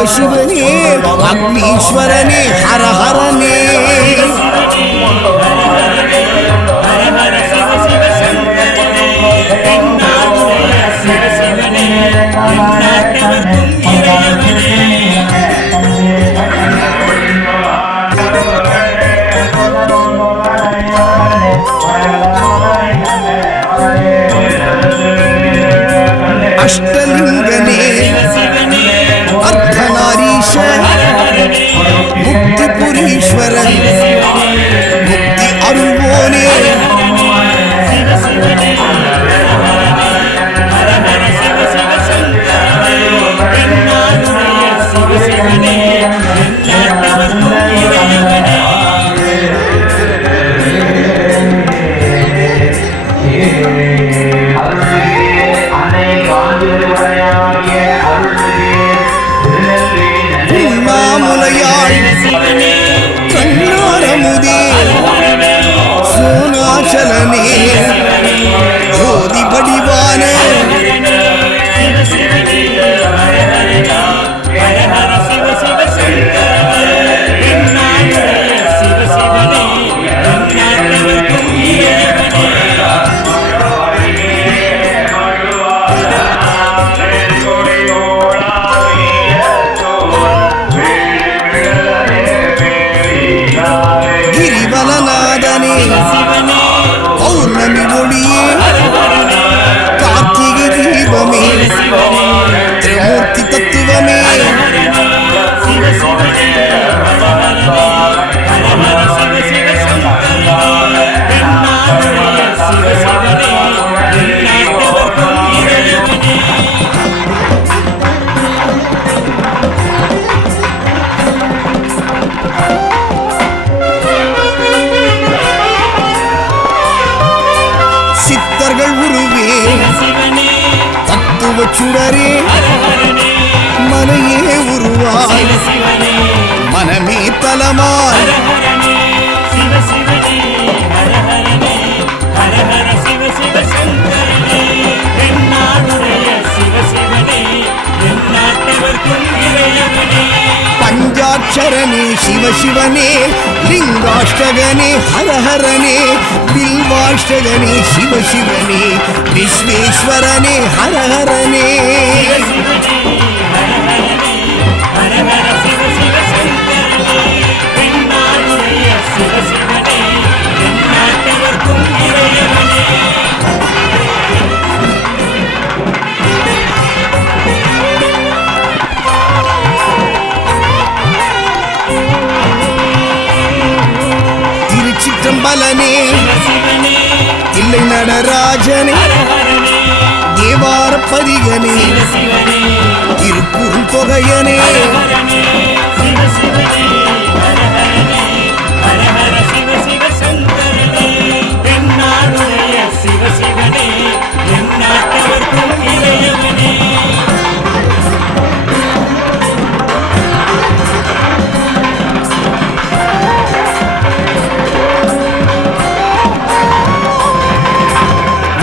சிவசிவனே அக்னீஸ்வரனே ஹரஹரனே அஷ்டலிங்கனே அர்த்தநாரீஷ முக்திபுரீஸ்வர முக்தி அருள்வோனே கண்ணாரமுதே சோனாச்சலனே ஜோதி படிவான கிரிவலநாதனே பௌர்ணமி ஒளியே கார்த்திகை தீபமே திரிமூர்த்தி தத்துவமே சித்தர்கள் உருவே தத்துவ சுடரே மனையே உருவாய் மனமே தலமாய் பஞ்சாட்சரனே சிவசிவனே லிங்காஷ்டகனே ஹரஹரனே பில்வாஷ்டகனே சிவசிவனே விஸ்வேஸ்வரனே ஹரஹரனே திருச்சிற்றம்பலனே இல்லை நடராஜனே தேவார பதிகனே திருக்குறும் தொகையனே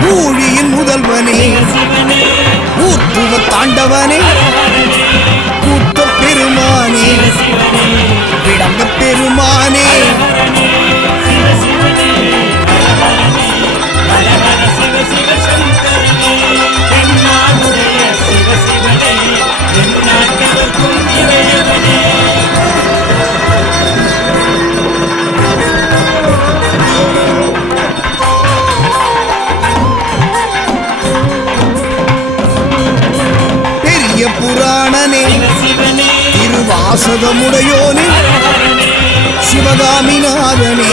ஊழியின் முதல்வனே ஊர்த்துவ தாண்டவனே கூத்த பெருமானே விடம்ப பெருமானே புராணனே திருவாசகமுடையோனே சிவகாமிநாதனே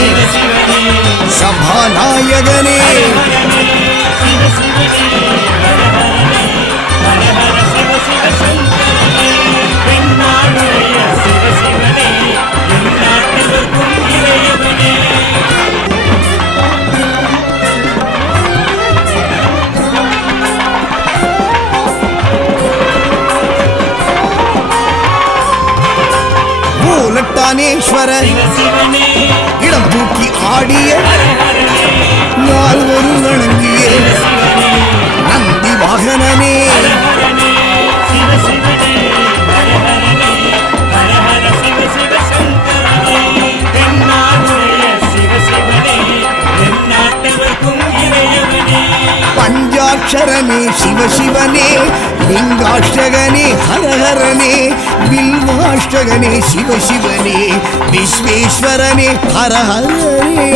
சபாநாயகனே மூலட்டானேஸ்வர இடம் தூக்கி ஆடிய நால்வரும் வணங்கிய நந்தி வாகனனே லிங்காஷ்டகனே ஹரஹரனே வில்வாஷ்டகனே சிவசிவனே விஸ்வேஸ்வரனே ஹரஹரனே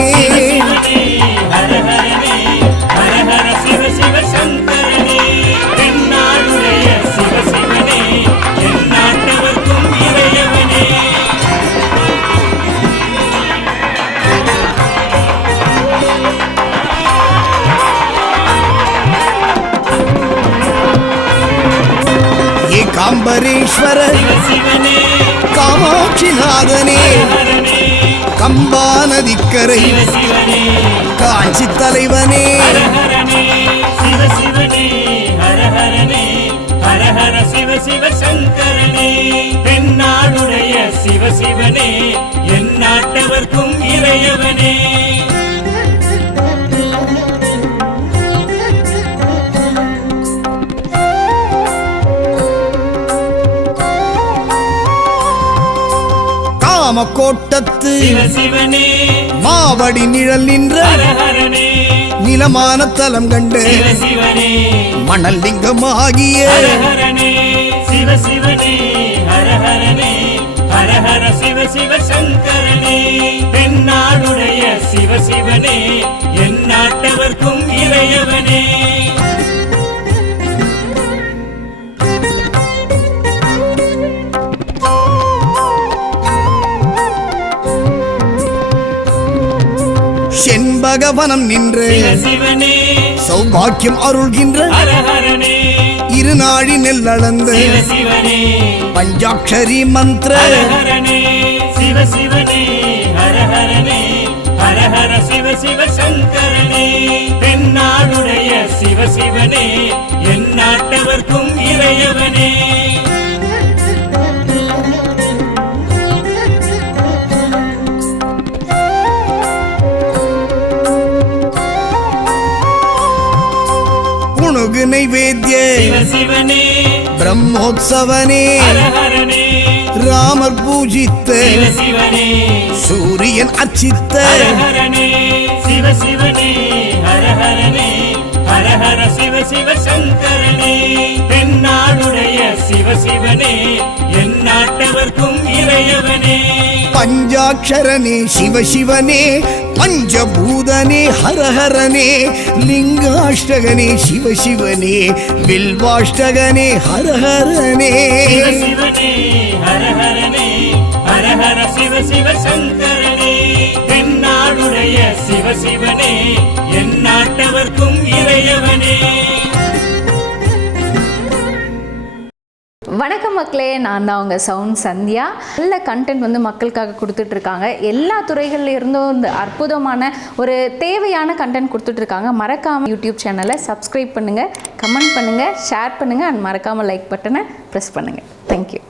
காம்பரேஸ்வர காமாட்சிநாதனே கம்பா நதிக்கரை காஞ்சி தலைவனே சிவசங்கரனே தென்னாடுடைய சிவசிவனே என் நாட்டவர்க்கும் இறையவனே கோட்டத்து சிவனே மாவடி நிழல் நின்ற நிலமான தலம் கண்டு சிவனே மணல் லிங்கமாகிய சிவசிவனே ஹரஹரனே ஹரஹர சிவசிவசங்கரனே தென்னாடுடைய சிவசிவனே என் நாட்டவர்க்கும் இறையவனே செண்பகவனம் நின்று சௌபாக்கியம் அருள்கின்ற இருநாழி நெல்லளந்து பஞ்சாட்சரி மந்திர சிவசிவனே ஹரஹரனே ஹரஹர சிவசிவசங்கரனே தென்னாடுடைய சிவசிவனே என் நாட்டவர்க்கும் இறையவனே நைவேத்ய சிவசிவனே பிரம்மோத்சவனே ஹரஹரனே ராமர் பூஜித்த சிவசிவனே சூரியன் அர்ச்சித்த ஹரஹரனே சிவசிவனே ஹரஹரனே ஹரஹர சிவசிவசங்கரனே தென்னாடுடைய சிவசிவனே என் நாட்டவர்க்கும் இறையவனே பஞ்சாட்சரனே சிவசிவனே பஞ்சபூதனே ஹரஹரனே லிங்காஷ்டகனே சிவசிவனே வில்வாஷ்டகனே ஹரஹரனே சிவசிவனே ஹரஹரனே ஹரஹர சிவசிவசங்கரனே தென்னாடுடைய சிவசிவனே என் நாட்டவர்க்கும் இறையவனே வணக்கம் மக்களே, நான் தான் உங்கள் சவுண்ட் சந்தியா. நல்ல கண்டென்ட் வந்து மக்களுக்காக கொடுத்துட்ருக்காங்க. எல்லா துறைகளில் இருந்தும் இந்த அற்புதமான ஒரு தேவையான கண்டென்ட் கொடுத்துட்ருக்காங்க. மறக்காமல் யூடியூப் சேனலை சப்ஸ்கிரைப் பண்ணுங்கள், கமெண்ட் பண்ணுங்கள், ஷேர் பண்ணுங்கள் அண்ட் மறக்காமல் லைக் பட்டனை ப்ரெஸ் பண்ணுங்கள். தேங்க்யூ.